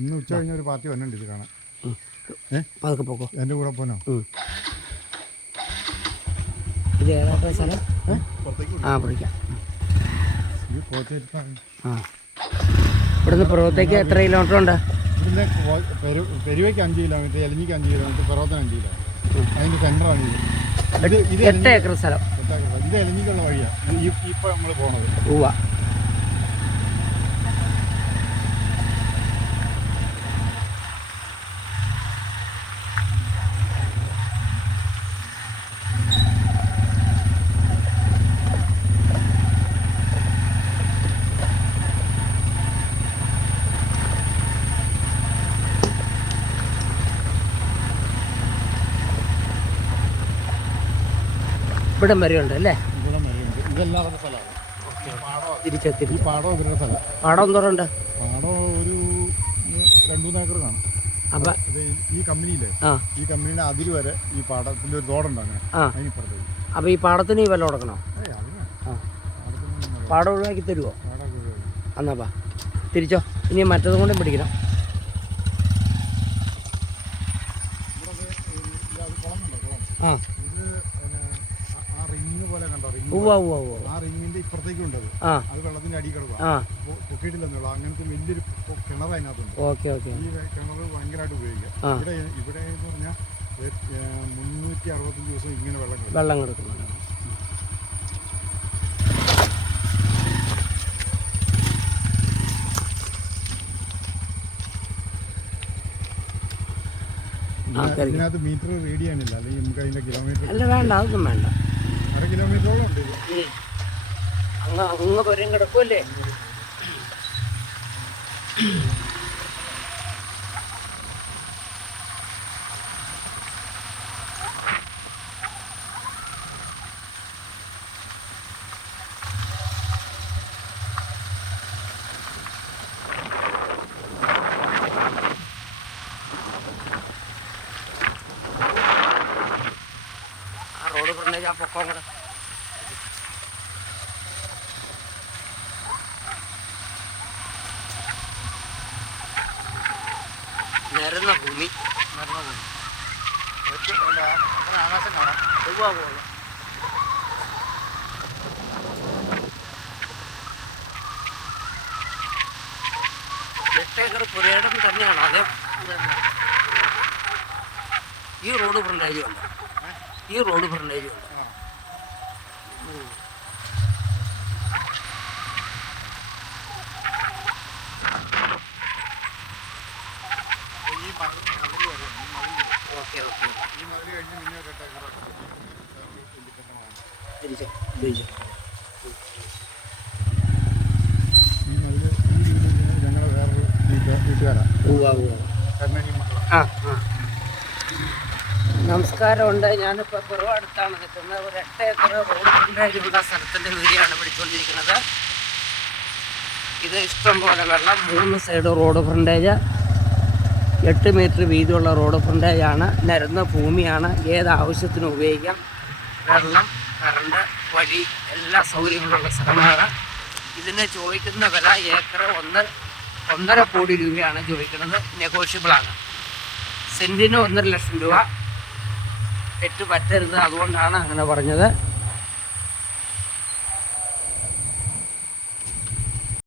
ഇന്ന് ഉച്ച കഴിഞ്ഞ ഒരു പാർട്ടി വന്നിട്ടുണ്ട് ഇത് കാണാൻ. പതുക്കെ പോക്കോ. എന്റെ കൂടെ പോനോ ഉം. ഇത് ഏതാ സ്ഥലം? ഏ? പുറത്തേക്ക് ആ പിടിക്കാം ആ. ഇവിടുന്ന് പുറത്തേക്ക് എത്ര കിലോമീറ്റർ ഉണ്ട്? പെരുവയ്ക്ക് അഞ്ച് കിലോമീറ്റർ എലിഞ്ഞിക്ക് അഞ്ച് കിലോമീറ്റർ പിറവത്തിന് അഞ്ച് കിലോമീറ്റർ അതിന്റെ സെന്ററാണ് ഇത്. ഇത് എട്ട് ഏക്കർ സ്ഥലം. ഇത് എലിഞ്ഞിക്കുള്ള വഴിയാണ് ഇപ്പോൾ നമ്മൾ പോണത്. ഉവ്വ. ഇവിടം വരെ ഉണ്ട് അല്ലേ? ഇവിടെ മരമുണ്ട് ഇതെല്ലാം അവരുടെ സ്ഥലമാണ്. പാടം തിരിച്ചെത്തി പാടം ഇവരുടെ സ്ഥലം. പാടം ഉണ്ട് ഒരു രണ്ടു മൂന്ന് ഏക്കർ കാണും. അപ്പൊ ഈ- കമ്പനിയിലെ ഈ കമ്പനിയുടെ അതിര് വരെ ഈ പാടത്തിന്റെ ഒരു തോടുണ്ട് അങ്ങനെ. ആ. അതിനിപ്പുറത്തേക്ക് അപ്പോൾ ഈ പാടത്തിന് ഈ വെള്ളം കൊടുക്കണോ? പാടം ഒഴിവാക്കി തരുവോ. എന്നാപ്പാ തിരിച്ചോ. ഇനി മറ്റതും കൊണ്ടും പിടിക്കണം. ആ ഇത് പിന്നെ ആ- ആ റിങ് പോലെ ഉവ്വ ഉവ്വ ഉവ്വ. ആ റിങ്ങിന്റെ ഇപ്പുറത്തേക്ക് ഉണ്ട് അത് ആ. അത് വെള്ളത്തിന്റെ അടി കിടക്കുക ആ പൊക്കിയിട്ടില്ലെന്നുള്ളൂ അങ്ങനത്തെ വലിയൊരു കിണർ അതിനകത്തുണ്ട്. Okay okay. ഈ കിണർ ഭയങ്കരമായിട്ട് ഉപയോഗിക്കാം ആ. ഇവിടെ ഇവിടെ എന്ന് പറഞ്ഞാൽ മുന്നൂറ്റി അറുപത്തഞ്ച് ദിവസം ഇങ്ങനെ വെള്ളം കിടക്കും. വെള്ളം കിടക്കുന്നു ആ. ഇതിനകത്ത് മീറ്റർ റീഡ് ചെയ്യാനില്ല അല്ലെങ്കിൽ നമുക്ക് അതിന്റെ കിലോമീറ്റർ അല്ല വേണ്ട. അതൊന്നും വേണ്ട. അങ്ങ് അങ്ങ് കൊരം കിടക്കുമല്ലേ ആ റോഡ് പറഞ്ഞ ആ പൊക്കം കൂടെ നിരന്ന ഭൂമി ആകാശം കാണാം ഉവ്വ ഉവ്വ ഉവ്വ. പുരയിടം തന്നെയാണ് അതേ ഈ റോഡ് ഫ്രണ്ടേജും ഉണ്ട് ഈ റോഡ് ഫ്രണ്ടേജും ഉണ്ട് തിരിച്ചോ തിരിച്ചോ. ഞങ്ങളുടെ വേറൊരു വീട്ടുകാ- വീട്ടുകാരാണ് കാരണം നമസ്കാരമുണ്ട്. ഞാനിപ്പോൾ കുറവടുത്താണ് നിൽക്കുന്നത്. ഒരു എട്ട് ഏക്കർ റോഡ് ഫ്രണ്ടേജുള്ള സ്ഥലത്തിന്റെ വീഡിയോയാണ് പിടിച്ചുകൊണ്ടിരിക്കുന്നത് ഇത് ഇഷ്ടം പോലെ വെള്ളം. മൂന്ന് സൈഡ് റോഡ് ഫ്രണ്ടേജ് എട്ട് മീറ്റർ വീതിയുള്ള റോഡ് ഫ്രണ്ടേജാണ് നിരന്ന ഭൂമിയാണ്. ഏത് ആവശ്യത്തിനും ഉപയോഗിക്കാം. വെള്ളം കറണ്ട് വഴി എല്ലാ സൗകര്യങ്ങളുള്ള സ്ഥലമാണ് ഇതിന് ചോദിക്കുന്ന വില ഏക്കർ ഒന്ന് ഒന്നര കോടി രൂപയാണ് ചോദിക്കുന്നത്. നെഗോഷ്യബിളാണ് സെന്റിന് ഒന്നര ലക്ഷം രൂപ. തെറ്റ് പറ്റരുത് അതുകൊണ്ടാണ് അങ്ങനെ പറഞ്ഞത്.